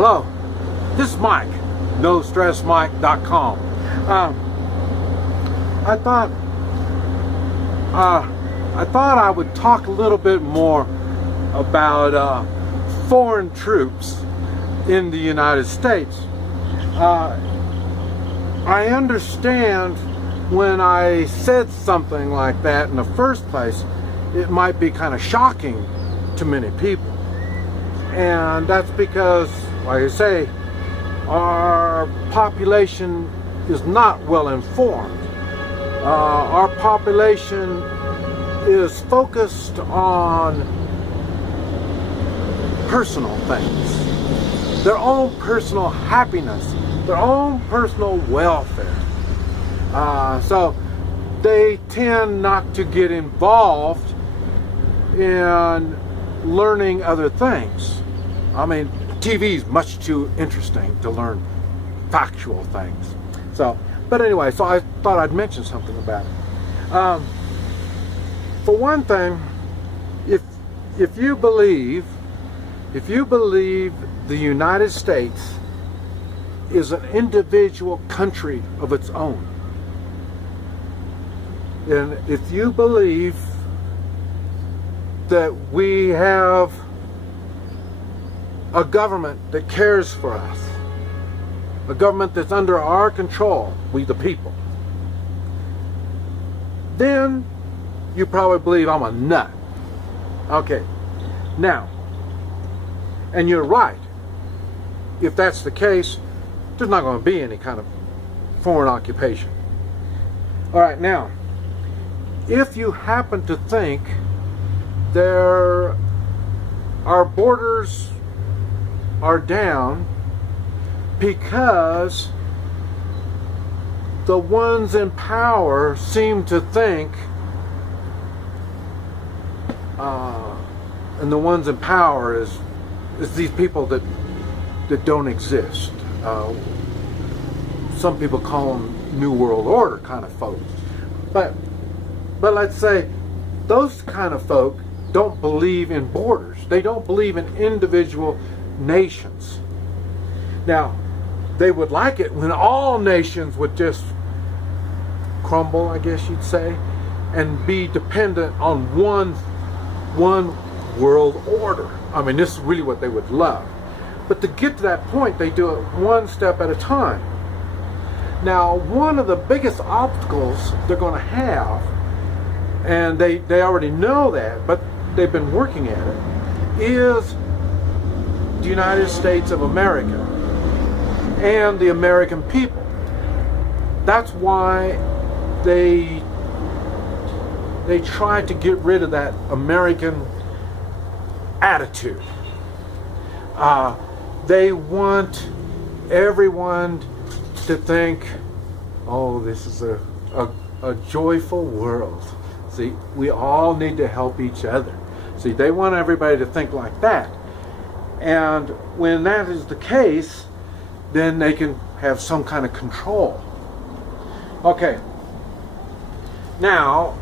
Hello, this is Mike, NoStressMike.com. I thought I would talk a little bit more about foreign troops in the United States. I understand when I said something like that in the first place, it might be kind of shocking to many people. And that's because, like I say, our population is not well informed. Our population is focused on personal things, their own personal happiness, their own personal welfare. So they tend not to get involved in learning other things. I mean, TV is much too interesting to learn factual things. But anyway, so I thought I'd mention something about it. For one thing, if you believe the United States is an individual country of its own, and if you believe that we have a government that cares for us, a government that's under our control, we the people, then you probably believe I'm a nut. Okay, now, and you're right. If that's the case, there's not going to be any kind of foreign occupation. All right, now, if you happen to think our borders are down because the ones in power seem to think, and the ones in power is these people that don't exist. Some people call them New World Order kind of folk. But let's say those kind of folk don't believe in borders. They don't believe in individual nations. Now, they would like it when all nations would just crumble, I guess you'd say, and be dependent on one world order. I mean, this is really what they would love. But to get to that point, they do it one step at a time. Now, one of the biggest obstacles they're going to have, and they already know that, but they've been working at it, is the United States of America and the American people. That's why they try to get rid of that American attitude. They want everyone to think, oh, this is a joyful world. See, we all need to help each other. See, they want everybody to think like that. And when that is the case, then they can have some kind of control. Okay. Now,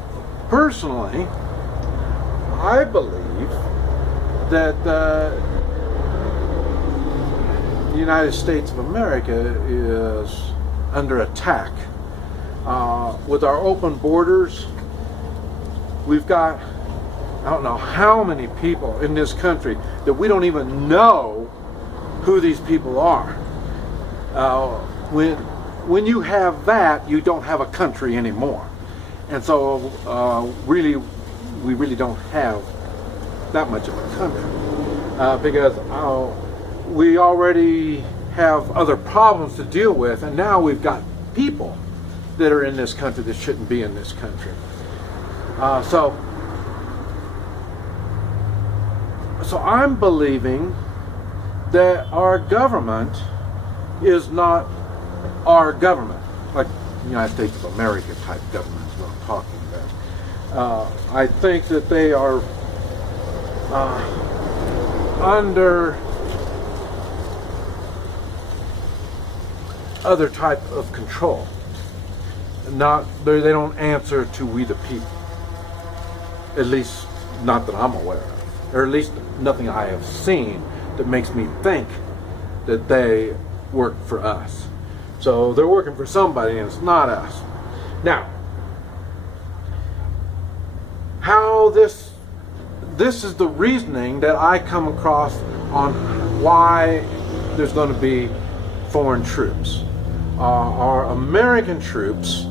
personally, I believe that the United States of America is under attack. With our open borders, we've got, I don't know how many people in this country that we don't even know who these people are. When you have that, you don't have a country anymore. And so we really don't have that much of a country, because we already have other problems to deal with, and now we've got people that are in this country that shouldn't be in this country. So I'm believing that our government is not our government, like the United States of America type government is what I'm talking about. I think that they are under other type of control. They don't answer to we the people. At least not that I'm aware of. Or at least nothing I have seen that makes me think that they work for us. So they're working for somebody and it's not us. Now, how this is the reasoning that I come across on why there's going to be foreign troops. Our American troops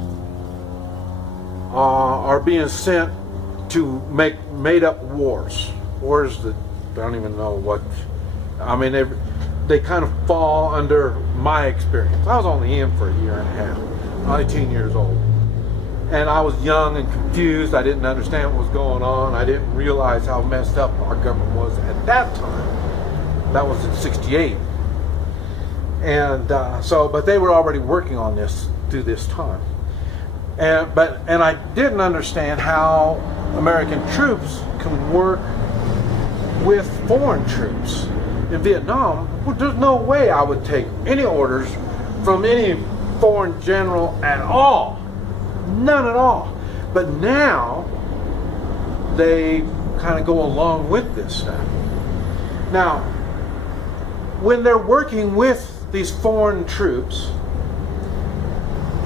are being sent to make made-up wars that I don't even know what. I mean, they kind of fall under my experience. I was only in for a year and a half, 19 years old, and I was young and confused. I didn't understand what was going on. I didn't realize how messed up our government was at that time. That was in '68. And but they were already working on this through this time, and I didn't understand how American troops can work with foreign troops in Vietnam. Well, there's no way I would take any orders from any foreign general at all, none at all. But now they kind of go along with this stuff. Now, when they're working with these foreign troops,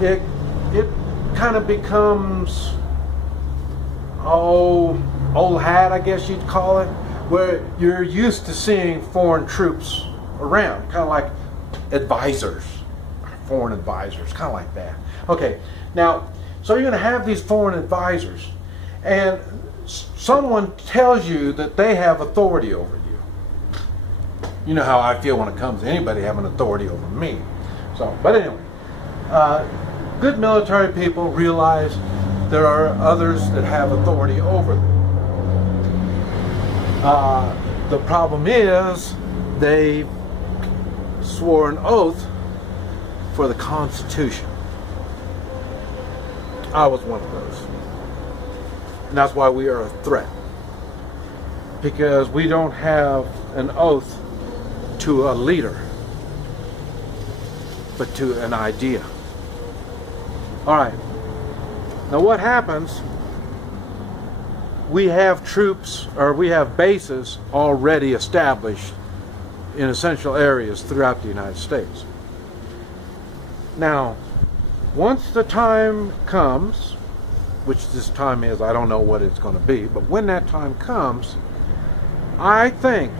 it kind of becomes old hat, I guess you'd call it, where you're used to seeing foreign troops around, kind of like advisors, foreign advisors, kind of like that. Okay, now, so you're going to have these foreign advisors, and someone tells you that they have authority over you. You know how I feel when it comes to anybody having authority over me. So, but anyway, good military people realize there are others that have authority over them. The problem is they swore an oath for the Constitution. I was one of those. And that's why we are a threat. Because we don't have an oath to a leader, but to an idea. All right. Now what happens, we have troops, or we have bases already established in essential areas throughout the United States. Now, once the time comes, which this time is, I don't know what it's going to be, but when that time comes, I think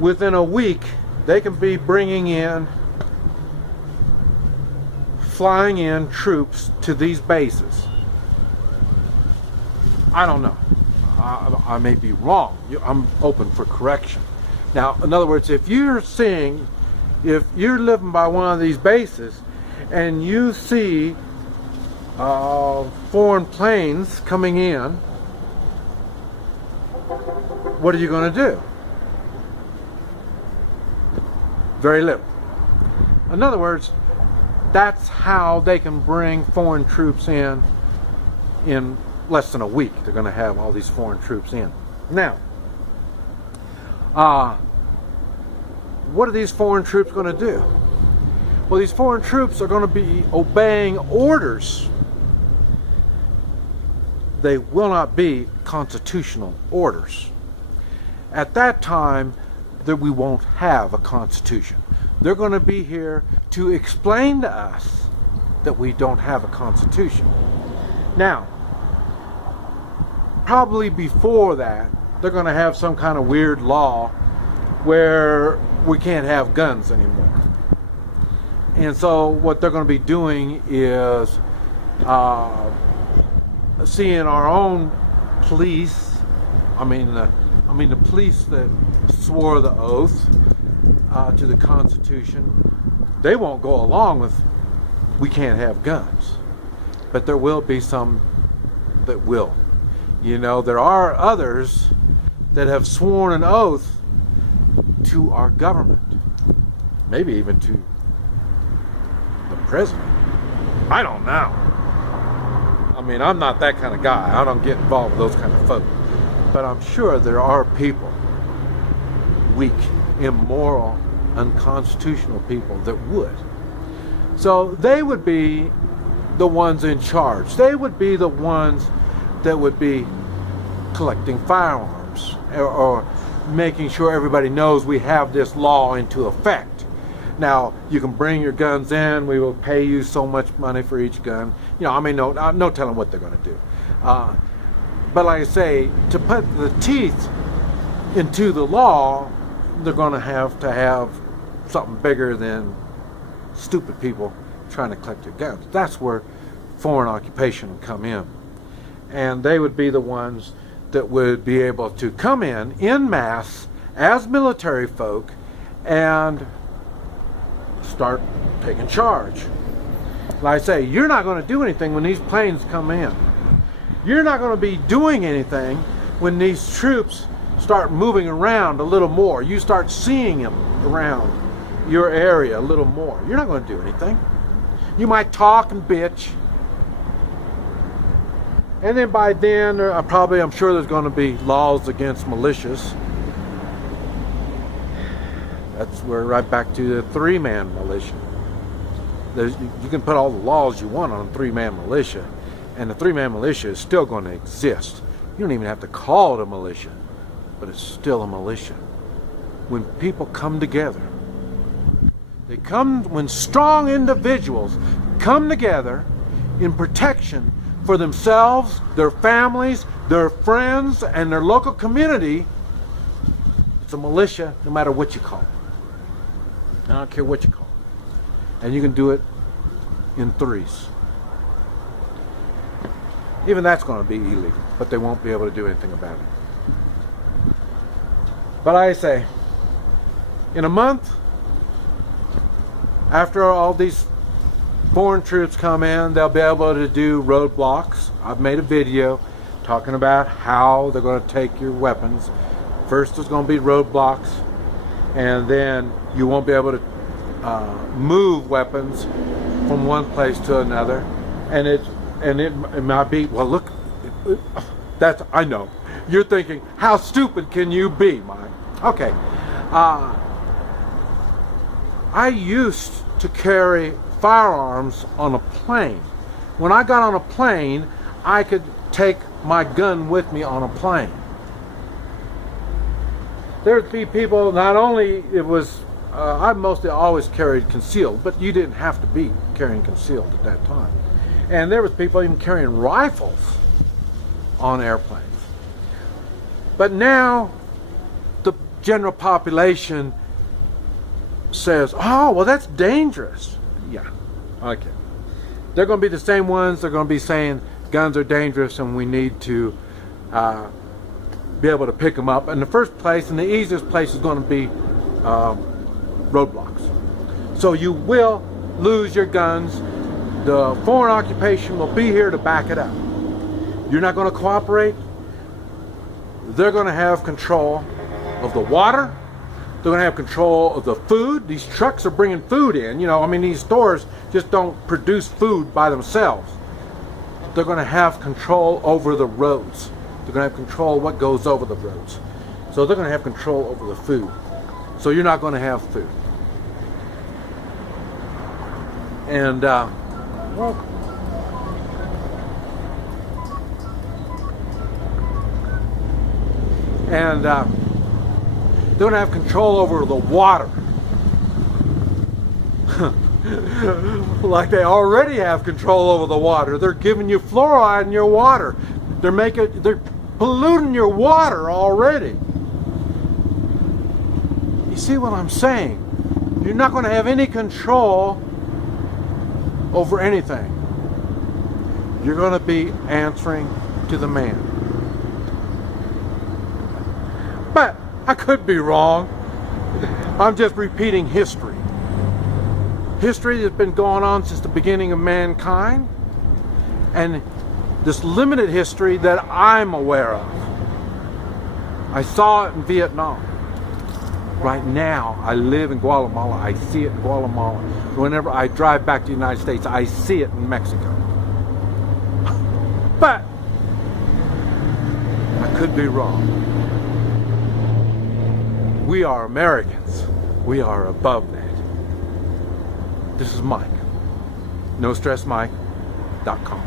within a week they can be flying in troops to these bases. I don't know. I may be wrong. I'm open for correction. Now, in other words, if you're living by one of these bases and you see foreign planes coming in, what are you going to do? Very little. In other words, that's how they can bring foreign troops in less than a week. They're going to have all these foreign troops in. Now, what are these foreign troops going to do? Well, these foreign troops are going to be obeying orders. They will not be constitutional orders. At that time, we won't have a constitution. They're going to be here to explain to us that we don't have a constitution. Now, probably before that, they're going to have some kind of weird law where we can't have guns anymore. And so what they're going to be doing is seeing our own police, I mean the police that swore the oath to the Constitution, they won't go along with we can't have guns. But there will be some that will. You know, there are others that have sworn an oath to our government, maybe even to the president. I don't know. I mean, I'm not that kind of guy. I don't get involved with those kind of folks. But I'm sure there are people, weak, immoral, unconstitutional people that would. So they would be the ones in charge. They would be the ones that would be collecting firearms or making sure everybody knows we have this law into effect. Now, you can bring your guns in. We will pay you so much money for each gun. You know, I mean, no telling what they're going to do. But like I say, to put the teeth into the law, they're going to have something bigger than stupid people trying to collect your guns. That's where foreign occupation would come in. And they would be the ones that would be able to come in masse as military folk and start taking charge. Like I say, you're not going to do anything when these planes come in. You're not going to be doing anything when these troops start moving around a little more. You start seeing them around your area a little more. You're not going to do anything. You might talk and bitch. And then by then, I'm sure there's going to be laws against militias. That's where right back to the three-man militia. You can put all the laws you want on a three-man militia, and the three-man militia is still going to exist. You don't even have to call it a militia, but it's still a militia. When people come together, when strong individuals come together in protection for themselves, their families, their friends, and their local community, it's a militia no matter what you call it. I don't care what you call it. And you can do it in threes. Even that's going to be illegal, but they won't be able to do anything about it. But I say, in a month, after all these foreign troops come in, they'll be able to do roadblocks. I've made a video talking about how they're going to take your weapons. First there's going to be roadblocks, and then you won't be able to move weapons from one place to another. And it might be, well, look, that's, I know. You're thinking, how stupid can you be, Mike? Okay. I used to carry firearms on a plane. When I got on a plane, I could take my gun with me on a plane. There'd be people, not only it was, I mostly always carried concealed, but you didn't have to be carrying concealed at that time. And there was people even carrying rifles on airplanes. But now, the general population says, oh, well, that's dangerous. Yeah, okay. They're going to be the same ones. They're going to be saying guns are dangerous and we need to be able to pick them up. In the first place, and the easiest place is going to be roadblocks. So you will lose your guns. The foreign occupation will be here to back it up. You're not going to cooperate. They're going to have control of the water. They're going to have control of the food. These trucks are bringing food in. You know, I mean, these stores just don't produce food by themselves. They're going to have control over the roads. They're going to have control what goes over the roads. So they're going to have control over the food. So you're not going to have food. And, well, and they're going to have control over the water. Like they already have control over the water. They're giving you fluoride in your water. They're polluting your water already. You see what I'm saying? You're not going to have any control over anything. You're going to be answering to the man. But I could be wrong. I'm just repeating history. History that's been going on since the beginning of mankind, and this limited history that I'm aware of. I saw it in Vietnam. Right now, I live in Guatemala. I see it in Guatemala. Whenever I drive back to the United States, I see it in Mexico. But I could be wrong. We are Americans. We are above that. This is Mike. NoStressMike.com.